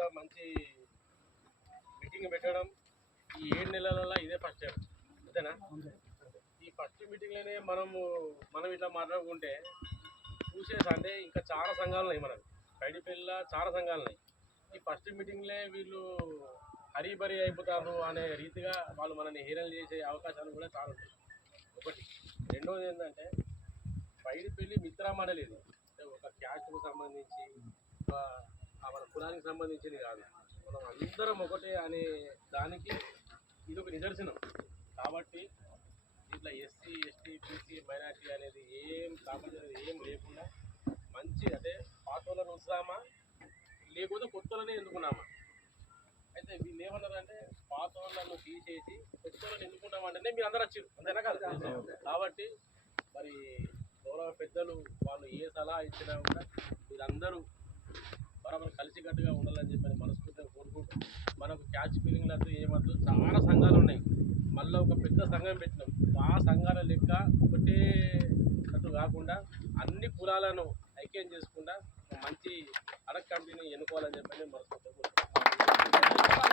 ఇంత మంచి మీటింగ్ పెట్టడం ఈ 7 నెలలలో ఇదే ఫస్ట్ టైం అంతేనా? ఈ ఫస్ట్ మీటింగ్లోనే మనం ఇట్లా మాట్లాడుకుంటే చూసేసి అంటే ఇంకా చాలా సంఘాలు ఉన్నాయి మనకు పైడిపల్లిలో చాలా సంఘాలు ఉన్నాయి. ఈ ఫస్ట్ మీటింగ్లే వీళ్ళు హరీబరీ అయిపోతారు అనే రీతిగా వాళ్ళు మనల్ని హీరలు చేసే అవకాశాలు కూడా చాలా ఉంటాయి. ఒకటి. రెండోది ఏంటంటే పైడిపల్లి మిత్ర మండలి ఇది అంటే ఒక క్యాస్ట్కు సంబంధించి మన కులానికి సంబంధించింది కాదు. మనం అందరం ఒకటే అనే దానికి ఇది ఒక నిదర్శనం. కాబట్టి ఇట్లా ఎస్సీ ఎస్టీ బీసీ మైనార్టీ అనేది ఏం కాపాడేది ఏం లేకుండా మంచి అంటే పాత వాళ్ళని ఉంచుదామా లేకపోతే కొత్త వాళ్ళని ఎన్నుకున్నామా? అయితే వీళ్ళు ఏమన్నారంటే పాత వాళ్ళను తీసేసి కొత్త వాళ్ళని ఎన్నుకున్నామంటేనే మీరు అందరూ వచ్చారు అంతేనా కదా? కాబట్టి మరి గౌరవ పెద్దలు వాళ్ళు ఏ సలహా ఇచ్చినా కూడా వీళ్ళందరూ బరాబర్ కలిసికట్టుగా ఉండాలని చెప్పని మనస్ఫూర్తిగా కోరుకుంటూ మనకు క్యాచ్ ఫీలింగ్లు అంటూ ఏమంటూ చాలా సంఘాలు ఉన్నాయి. మళ్ళీ ఒక పెద్ద సంఘం పెట్టినాం. ఆ సంఘాల లెక్క ఒకటే అటు కాకుండా అన్ని కులాలను ఐక్యం చేసుకుంటా మంచి అడగ కమిటీని ఎన్నుకోవాలని చెప్పని మనస్ఫూర్తిగా కోరుకుంటున్నాం.